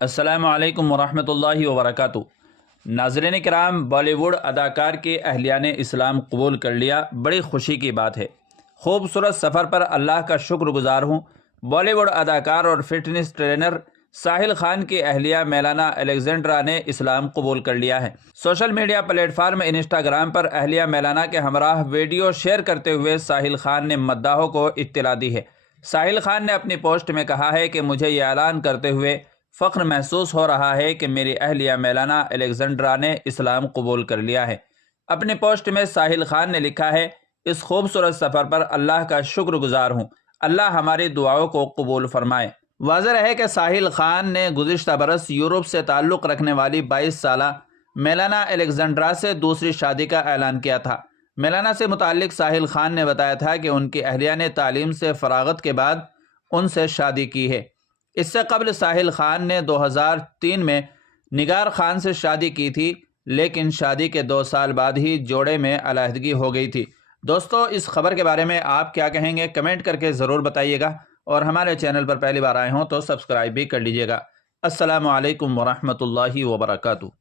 السلام علیکم ورحمۃ اللہ وبرکاتہ۔ ناظرین کرام، بالی ووڈ اداکار کی اہلیہ نے اسلام قبول کر لیا، بڑی خوشی کی بات ہے۔ خوبصورت سفر پر اللہ کا شکر گزار ہوں۔ بالی ووڈ اداکار اور فٹنس ٹرینر ساحل خان کی اہلیہ میلانا الیگزینڈرا نے اسلام قبول کر لیا ہے۔ Social media platform Instagram پر اہلیہ میلانا کے ہمراہ ویڈیو شیئر کرتے ہوئے ساحل خان نے مداحوں کو اطلاع دی ہے۔ ساحل خان نے اپنی پوسٹ میں کہا ہے کہ مجھے یہ اعلان کرتے ہوئے فخر محسوس ہو رہا ہے کہ میری اہلیہ میلانا الیگزینڈرا نے اسلام قبول کر لیا ہے۔ اپنی پوسٹ میں ساحل خان نے لکھا ہے، اس خوبصورت سفر پر اللہ کا شکر گزار ہوں، اللہ ہماری دعاؤں کو قبول فرمائے۔ واضح ہے کہ ساحل خان نے گزشتہ برس یورپ سے تعلق رکھنے والی 22 سالہ میلانا الیگزینڈرا سے دوسری شادی کا اعلان کیا تھا۔ میلانا سے متعلق ساحل خان نے بتایا تھا کہ ان کی اہلیہ نے تعلیم سے فراغت کے بعد ان سے شادی کی ہے۔ اس سے قبل ساحل خان نے 2003 میں نگار خان سے شادی کی تھی، لیکن شادی کے 2 سال بعد ہی جوڑے میں علیحدگی ہو گئی تھی۔ دوستو، اس خبر کے بارے میں آپ کیا کہیں گے؟ کمنٹ کر کے ضرور بتائیے گا، اور ہمارے چینل پر پہلی بار آئے ہوں تو سبسکرائب بھی کر لیجیے گا۔ السلام علیکم ورحمۃ اللہ وبرکاتہ۔